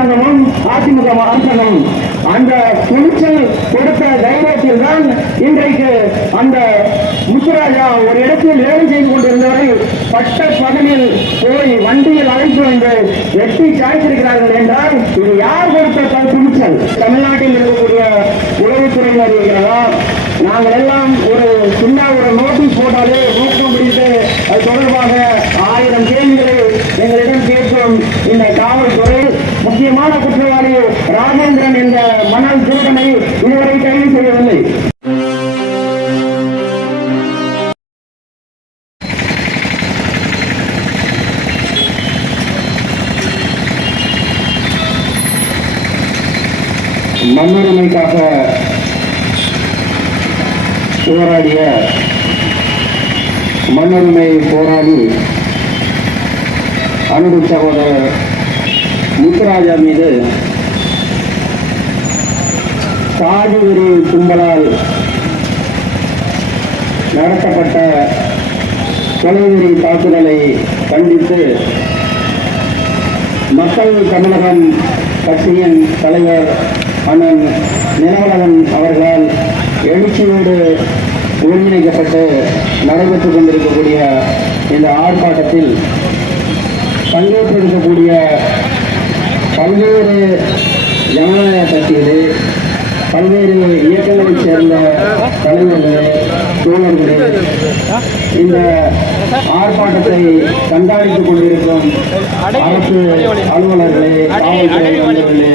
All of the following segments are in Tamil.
அரசாங்கமும் அதிமுக அரசாங்கமும் அந்த துணிச்சல் கொடுத்த தைரியத்தில் தான் இன்றைக்கு அந்த முத்துராஜா ஒரு இடத்தில் வேலை செய்து கொண்டிருந்தவரை பட்ட பகலில் போய் வண்டியில் அழைத்து வந்து வெட்டி சாய்த்திருக்கிறார்கள் என்றால் இது யார் கொடுத்த துணிச்சல்? தமிழ்நாட்டில் இருக்கக்கூடிய உளவுத்துறையினர் இருக்கிறதா? நாங்கள் எல்லாம் ஒரு சின்ன ஒரு நோட்டீஸ் போட்டாலே ஊக்கம் பிடித்து அது தொடர்பாக 1000 கேள்விகளை எங்களிடம் கேட்கும் இந்த காவல்துறை முக்கியமான குற்றவாளி ராஜேந்திரன் என்ற மணல் திருடனை இதுவரை கைது செய்யவில்லை. மண்ணுரிமைக்காக போராடிய மண்ணுரிமை போராடி அன்பு சகோதரர் முத்துராஜா மீது சாதி வெறி கும்பலால் நடத்தப்பட்ட கொலைவெறி தாக்குதலை கண்டித்து மக்கள் தமிழகம் கட்சியின் தலைவர் அண்ணன் நிலவழகன் அவர்களால் எழுச்சியோடு ஒருங்கிணைக்கப்பட்டு நடைபெற்றுக் கொண்டிருக்கக்கூடிய இந்த ஆர்ப்பாட்டத்தில் பங்கேற்றிருக்கக்கூடிய பல்வேறு ஜனநாயக கட்சிகளே, பல்வேறு இயக்கங்களைச் சேர்ந்த தலைவர்களே, தோழர்களே, இந்த ஆர்ப்பாட்டத்தை கண்காணித்துக் கொண்டிருக்கும் அரசு அலுவலர்களே, காவல்துறை அலுவலர்களே,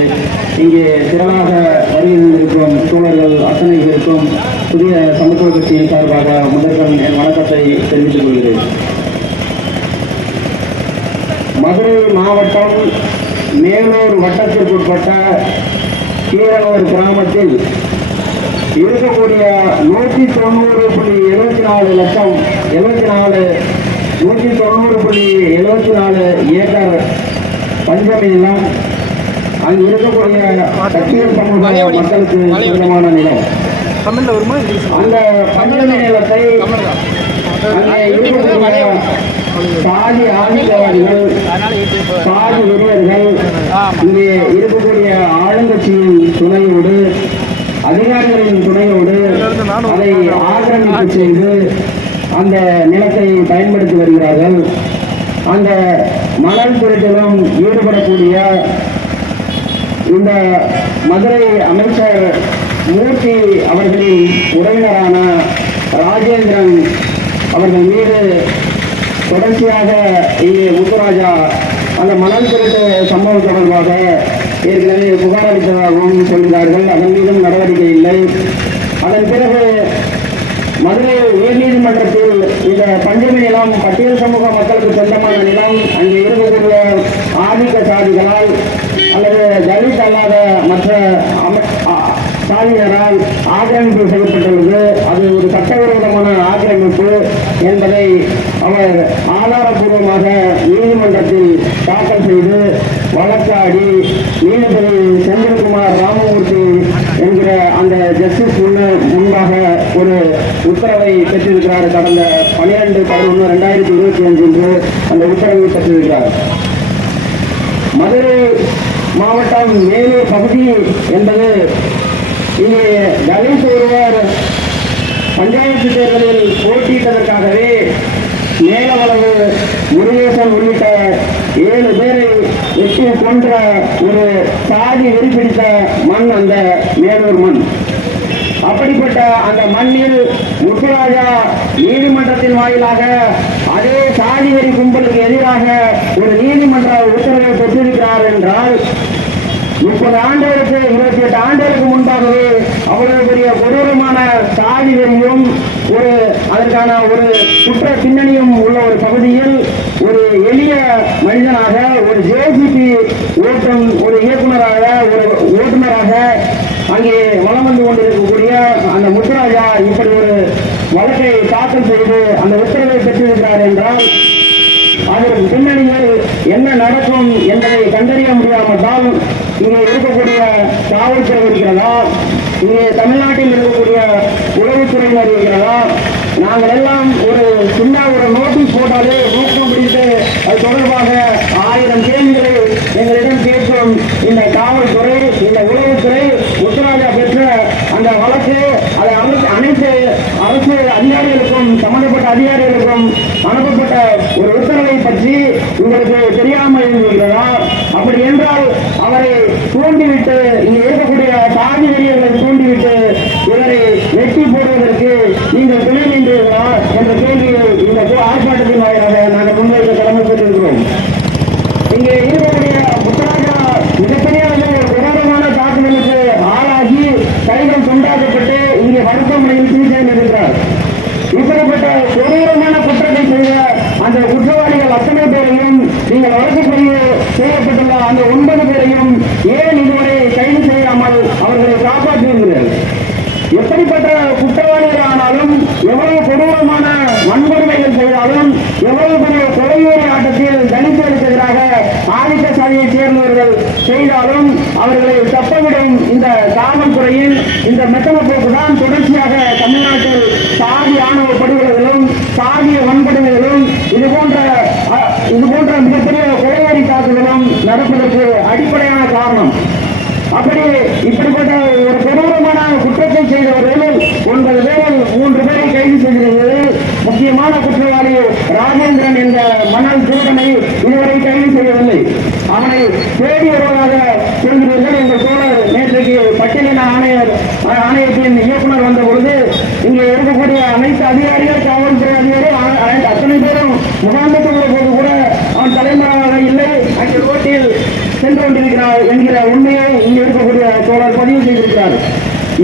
இங்கே திரளாக வருகின்றிருக்கும் தோழர்கள் அத்தனை பேருக்கும் புதிய சமத்துவ கட்சியின் சார்பாக முதற்கண் என் வணக்கத்தை தெரிவித்துக் கொள்கிறேன். மதுரை மாவட்டம் மேலூர் வட்டத்திற்குட்பட்ட கீரனூர் கிராமத்தில் இருக்கக்கூடிய 190.74 லட்சம் 190.74 ஏக்கர் பஞ்சமி நிலம் அங்கு இருக்கக்கூடிய கட்சியர் சமூக மக்களுக்கு சொந்தமான நிலம். அந்த பஞ்சமி நிலத்தை அங்கே இருக்கக்கூடிய சாதி ஆதிக்கவாதிகள், சாதி வெறியர்கள், இங்கே இருக்கக்கூடிய ஆளுங்கட்சியின் துணையோடு, அதிகாரிகளின் துணையோடு அதை ஆக்கிரமிப்பு செய்து அந்த நிலத்தை பயன்படுத்தி வருகிறார்கள். அந்த மணல் திருட்டிலும் ஈடுபடக்கூடிய இந்த மதுரை அமைச்சர் மூர்த்தி அவர்களின் உறவினரான ராஜேந்திரன் அவர்கள் மீது தொடர்ச்சியாக இங்கே முத்துராஜா அந்த மணல் திருட்டு சம்பவம் தொடர்பாக ஏற்கனவே புகார் அளித்ததாகவும் சொல்கிறார்கள். அதன் மீதும் நடவடிக்கை இல்லை. அதன் பிறகு மதுரை உயர்நீதிமன்றத்தில் இந்த பஞ்சமி நிலம் பட்டியல் சமூக மக்களுக்கு சொந்தமான நிலம் அங்கே இருக்கக்கூடிய ஆதிக்க சாதிகளால் அல்லது தலித் அல்லாத மற்ற சாதியினரால் ஆக்கிரமிப்பு செய்யப்பட்டுள்ளது. அது ஒரு சட்டவிரோதமான ஆக்கிரமிப்பு என்பதை அவர் ஆதாரபூர்வமாக நீதிமன்றத்தில் தாக்கல் செய்து வழக்காடி நீதிபதி செந்தில்குமார் ராமமூர்த்தி என்கிற அந்த ஜஸ்டிஸ் முன்பாக ஒரு உத்தரவை பெற்றிருக்கிறார். கடந்த 12/11/2025 அந்த உத்தரவை பெற்றிருக்கிறார். மதுரை மாவட்டம் மேலூர் பகுதி என்பது இங்கே தலித் ஒருவர் பஞ்சாயத்து தேர்தலில் போட்டியிட்டதற்காகவே மேலவளவு முருகேசன் உள்ளிட்ட 7 பேரை வெட்டி கொன்ற ஒரு சாதி வெறிபிடித்த மண் அந்த மேலூர் மண். அப்படிப்பட்ட அந்த மண்ணில் முத்துராஜா நீதிமன்றத்தின் வாயிலாக அதே சாதி வெறி கும்பலுக்கு எதிராக ஒரு நீதிமன்ற உத்தரவை பெற்றிருக்கிறார் என்றால் 30 ஆண்டுகளுக்கு 28 ஆண்டுகளுக்கு முன்பாகவே அவ்வளவு பெரிய கொடூரமான சாதி வெறியும் அதற்கான ஒரு குற்ற பின்னணியும் உள்ள ஒரு பகுதியில் ஒரு எளிய மனிதனாக, ஒரு ஜேசிபி ஓட்டும் ஒரு இயக்குநராக, ஒரு ஓட்டுநராக அங்கே வலம் வந்து கொண்டிருக்கக்கூடிய அந்த முத்துராஜா இப்படி ஒரு வழக்கை தாக்கல் செய்து அந்த உத்தரவை பெற்றிருக்கிறார் என்றால் அதற்கு பின்னணியில் என்ன நடக்கும் என்பதை கண்டறிய முடியாமல் இங்கே இருக்கக்கூடிய காவல்துறை இருக்கிறதா, இங்கே தமிழ்நாட்டில் இருக்கக்கூடிய உளவுத்துறையினர் இருக்கிறதா, நாங்கள் எல்லாம் ஒரு சின்ன ஒரு நோட்டீஸ் போட்டாலே ஊக்கம் பிடித்து அது தொடர்பாக 1000 கேள்விகளை எங்களிடம் கேட்கும் இந்த அப்படி என்றால் அவரை தூண்டிவிட்டு இங்கு இருக்கக்கூடிய சாதி வெறியர்களை தூண்டிவிட்டு இவரை வெட்டி போடுவதற்கு நீங்கள் துணை நின்றீர்களா என்ற கேள்வியை இந்த ஆர்ப்பாட்டத்தின் வாயிலாக நாங்கள் முன்வைக்க கடமைப்பட்டிருக்கிறோம். இங்கே இருக்கக்கூடிய முத்தராஜா மிகப்பெரிய ஒரு கொடூரமான தாக்குதலுக்கு ஆளாகி கைகள் துண்டாக்கப்பட்டு இங்கே மருத்துவமனையில் சிகிச்சை இருக்கிறார். இப்படிப்பட்ட கொடூரமான குற்றத்தை செய்த அந்த குற்றவாளிகள் அத்தனை பேரையும் நீங்கள் வழக்கு பதிவு செய்யப்பட்டுள்ள அந்த 9 பேரையும் ஏன் இதுவரை கைது செய்யாமல் அவர்களை காப்பாற்றுகிறீர்கள்? எப்படிப்பட்ட குற்றவாளிகள் ஆனாலும், எவ்வளவு கொடூரமான வன்கொடுமைகள் செய்தாலும், எவ்வளவு பெரிய கொலையோரி ஆட்டத்தில் தலித்துகளுக்கு எதிராக ஆதிக்க சாதியை சேர்ந்தவர்கள் செய்தாலும் அவர்களை தப்பவிடும் இந்த காவல்துறையின் இந்த மெத்தன போக்குதான் தொடர்ச்சியாக தமிழ்நாட்டில் சாதி ஆணவ படுகொலைகளும் சாதிய வன்கொடுமைகளும் இது போன்ற மிகப்பெரிய கொலையோரி தாக்குதலும் நடப்பதற்கு அடிப்படையான காரணம். அப்படி இப்படிப்பட்ட ஒரு கொடூரமான குற்றத்தை செய்தவர்கள் 9 பேரில் 3 பேரை கைது செய்திருந்தது. முக்கியமான குற்றவாளி ராஜேந்திரன் என்ற மணல் திருடனை இதுவரை கைது செய்யவில்லை. அவனை தேடி வருவதாக சொல்கிறீர்கள். எங்கள் தோழர் நேற்றைக்கு பட்டியலின ஆணையத்தின் இயக்குனர் வந்த பொழுது இங்கே இருக்கக்கூடிய அனைத்து அதிகாரிகள், காவல்துறை அதிகாரிகள் அத்தனை பேரும் முகாந்தத்தில் உள்ள போது கூட அவன் தலைமறைவாக இல்லை, அங்கே ரோட்டில் சென்று கொண்டிருக்கிறார் என்கிற உண்மையை இங்கே இருக்கக்கூடிய தோழர் பதிவு செய்திருக்கிறார்.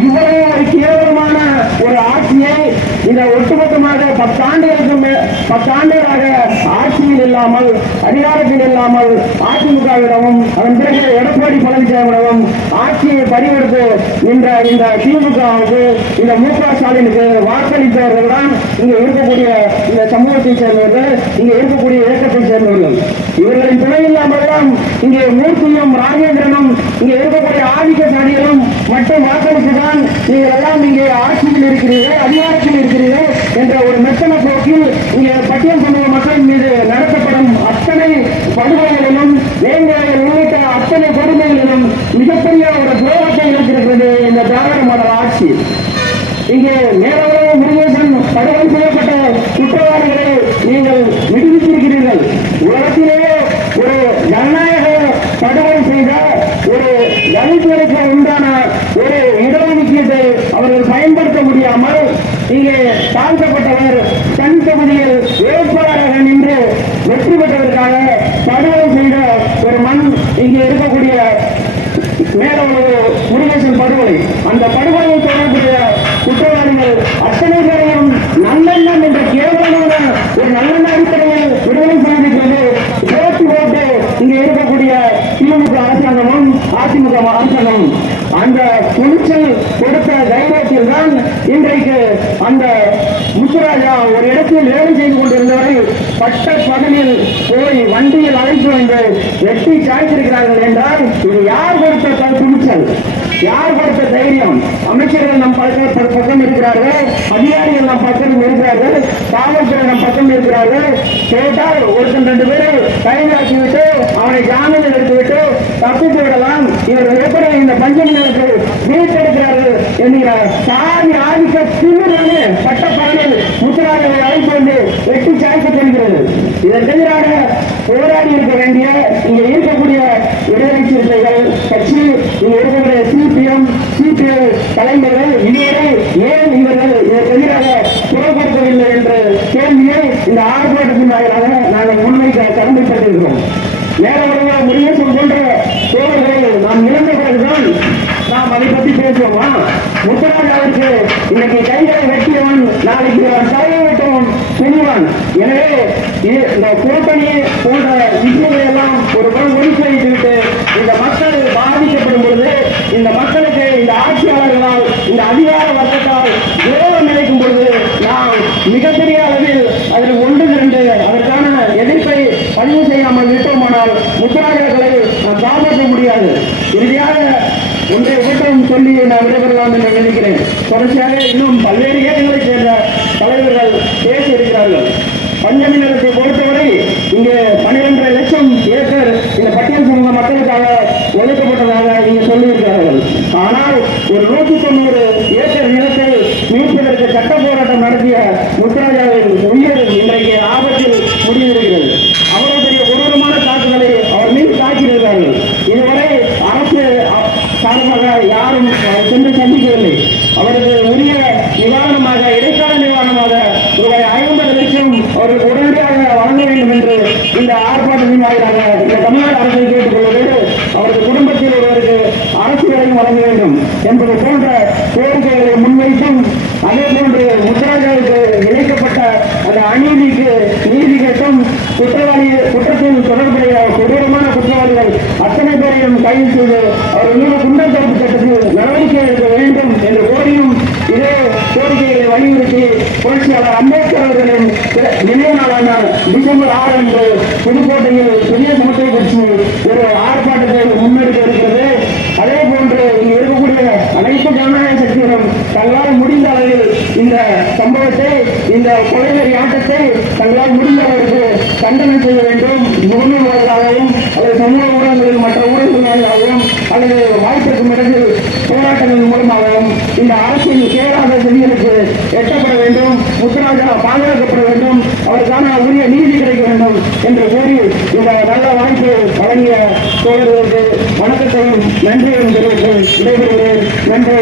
இவ்வளவு ஒரு கேவலமான ஒரு ஆட்சியை இந்த ஒட்டுமொத்தமாக 10 ஆண்டுகளாக ஆட்சியில் இல்லாமல், அதிகாரத்தில் இல்லாமல் அதிமுகவிடமும் அதன் பிறகு எடப்பாடி பழனிசாமியிடமும் ஆட்சியை பறிவெடுத்து நின்ற இந்த திமுகவுக்கு, இந்த மு.க. ஸ்டாலினுக்கு வாக்களித்தவர்கள் தான் இங்கே இருக்கக்கூடிய இந்த சமூகத்தை சேர்ந்தவர்கள், இங்கே இருக்கக்கூடிய இயக்கத்தை சேர்ந்தவர்கள். இவர்களின் துணை இல்லாமல் தான் இங்கே மூர்த்தியும் ராஜேந்திரனும் இங்கே இருக்கக்கூடிய ஆதிக்க சாதிகளும் மட்டும் வாக்களித்துதான் நீங்கள் எல்லாம் இங்கே ஆட்சியில் இருக்கிறீர்கள், அதிகாரத்தில் இருக்கிறீர்கள் என்ற ஒரு மெத்தன போக்கில் இங்கே பட்டியல் சமூக மக்கள் மீது நடத்தப்படும் அத்தனை படுகொலைகளிலும், வேங்கைகள் உள்ளிட்ட அத்தனை கொடுமைகளிலும் மிகப்பெரிய ஒரு துரோகத்தை இழந்திருக்கிறது இந்த திராவிட மாடல் ஆட்சி. இங்கே மேலவளவு முருகேசன் படுகொலை செய்யப்பட்ட குற்றவாளிகளை நீங்கள் விடுவித்திருக்கிறீர்கள். உலகத்திலேயே ஒரு ஜனநாயக படுகொலை செய்த ஒரு தலித்துகளுக்கு உண்டான ஒரு இடஒதுக்கீட்டை அவர்கள் பயன்படுத்த முடியாமல் இங்கே தாழ்த்தப்பட்டவர் தன் தொகுதியில் வேட்பாளராக நின்று வெற்றி பெற்றதற்காக படுகொலை செய்த ஒரு மண் இங்கே இருக்கக்கூடிய மேலவளவு முருகேசன் படுகொலை. அந்த படுகொலையை தொடர்புடைய குற்றவாளிகள் அத்தனை பேரையும் நல்லெண்ணம் என்ற கேவலமான ஒரு நல்லெண்ண அடிப்படையில் விடுதலை செய்திருக்கிறது. போட்டு இங்கே இருக்கக்கூடிய திமுக அரசாங்கமும் அதிமுக அரசாங்கமும் அந்த துணிச்சல் கொடுத்த தைரியத்தில் தான் இன்றைக்கு அந்த முத்துராஜா ஒரு இடத்தில் வேலை செய்து கொண்டிருந்தவரை பட்ட பகலில் போய் வண்டியில் அழைத்து வந்து வெட்டி சாய்த்திருக்கிறார்கள் என்றால் இது யார் கொடுத்த துணிச்சல், யார் கொடுத்த தைரியம்? அமைச்சர்கள் நம் பக்கம் இருக்கிறார்கள், அதிகாரிகள் நம் பக்கம் இருக்கிறார்கள், காவல்துறை நம் பக்கம் இருக்கிறார்கள். கேட்டால் ஒருத்தன் 2 பேரை கைதாக்கிவிட்டு அவனை ஜாமீனில் எடுத்துவிட்டு தப்பித்து விடலாம். இவர்கள் எப்படி இந்த பஞ்சமி நிலத்தில் வீட்டெடுக்கிறார்கள் என்கிற சாதி ஆதிக்க திமிரான பட்டப்பகலில் முத்துராஜாவை அழைத்து வந்து வெட்டி சாய்க்க தெரிகிறது. இதற்கு எதிராக போராடி இருக்க வேண்டிய இங்கே இருக்கக்கூடிய விடுதலை சிறுத்தைகள் கட்சி, இங்கே இருக்கக்கூடிய சிபிஎம், சிபிஐ தலைவர்கள் இதுவரை ஏன் இவர்கள் இதற்கு எதிராக குரல் கொடுக்கவில்லை என்ற கேள்வியை இந்த ஆர்ப்பாட்டத்தின் வாயிலாக நாங்கள் முன்வைக்க கடமைப்பட்டிருக்கிறோம். நேரவர்கள முருகேசன் போன்ற தோழர்களை நாம் இழந்த பிறகுதான் நாம் அதை பற்றி பேசுவோமா? முத்துராஜாவிற்கு இன்னைக்கு கைகளை வெட்டியவன் நாளைக்கு தலையை வெட்டவன் துணிவான். எனவே இந்த கூட்டணி போன்ற விஷயங்களை எல்லாம் ஒரு ஒழித்து வைத்துவிட்டு இந்த மக்கள் பாதிக்கப்படும் பொழுது, இந்த மக்களுக்கு இந்த ஆட்சியாளர்களால், இந்த அதிகார வர்க்கத்தால் விரோதம் நினைக்கும் பொழுது நாம் மிகப்பெரிய அளவில் அதில் 1-2 அதற்கான எதிர்ப்பை பதிவு செய்யாமல் விட்டோமானால் முத்துராஜாக்களை நாம் காப்பாற்ற முடியாது. இறுதியாக ஒன்றை கூட்டம் சொல்லி நான் விடைபெறலாம் என்று நினைக்கிறேன். தொடர்ச்சியாக இன்னும் பல்வேறு இயக்கங்களை சேர்ந்த தலைவர்கள் பேசி இருக்கிறார்கள். பஞ்சமி நிலத்தை பொறுத்தவரை இங்கே 12.5 லட்சம் ஏக்கர் இந்த பட்டியல் சமூக மக்களுக்காக ஒதுக்கப்பட்டதாக இங்கே சொல்லியிருக்கிறார்கள். ஆனால் ஒரு 190 ஏக்கர் நிலத்தை மீட்பதற்கு சட்ட போராட்டம் நடத்திய முத்துராஜாவின் உயிர் இன்றைக்கு ஆபத்தில் முடிந்திருக்கிறது. அவ்வளவு பெரிய கொடூரமான தாக்குதலை அவர் மீது தாக்கியிருக்கிறார்கள். யாரும் சென்று சந்திக்கவில்லை. அவருக்கு உரிய நிவாரணமாக, இடைக்கால நிவாரணமாக ரூபாய் 50 லட்சம் அவருக்கு உடனடியாக வழங்க வேண்டும் என்று இந்த ஆர்ப்பாட்டத்தின் வாயிலாக இந்த தமிழ்நாடு அரசை கேட்டுக்கொள்வதோடு அவரது குடும்பத்தில் ஒருவருக்கு அரசு வேலையும் வழங்க வேண்டும் என்பது போன்ற கோரிக்கைகளை முன்வைத்தும், அதே போன்று முத்துராஜாவுக்கு இணைக்கப்பட்ட அந்த அநீதிக்கு நீதி கேட்டும் குற்றத்தில் தொடர்புடைய கொடூரமான குற்றவாளிகள் அத்தனை பேரையும் கைது செய்து அவர் மீது குண்டர் தடுப்பு சட்டத்தில் நடவடிக்கை எடுக்க வேண்டும் என்று கோரியும் இதே கோரிக்கைகளை வலியுறுத்தி புரட்சியாளர் அம்பேத்கர் அவர்களின் நினைவு நாளான டிசம்பர் 6 அன்று புதுக்கோட்டையில் புதிய சமத்துவ கட்சி ஒரு ஆர்ப்பாட்டத்தை முன்னெடுக்க இருக்கிறது. அதே போன்று இங்கு இருக்கக்கூடிய அனைத்து ஜனநாயக சக்திகளும் தங்களால் முடிந்த அளவில் இந்த சம்பவத்தை, இந்த கொலைவெறி ஆட்டத்தை தங்களால் முடிந்த அளவுக்கு கண்டனம் செய்ய வேண்டும். முகநூல் வாயிலாகவும் அல்லது சமூக ஊடகங்களில் மற்ற ஊடகங்கள் வாயிலாகவும் அல்லது வாய்ப்பிற்கும் இடத்தில் போராட்டங்கள் மூலமாகவும் இந்த அரசின் கேளாத செவிகளுக்கு எட்டப்பட வேண்டும். முத்துராஜா பாதுகாக்கப்பட வேண்டும். அவருக்கான உரிய நீதி கிடைக்க வேண்டும் என்று கூறி இந்த நல்ல வாய்ப்பு வழங்கிய தோழர்களுக்கு வணக்கத்தையும் நன்றியையும் தெரிவித்து விடைபெறுகிறேன். நன்றி.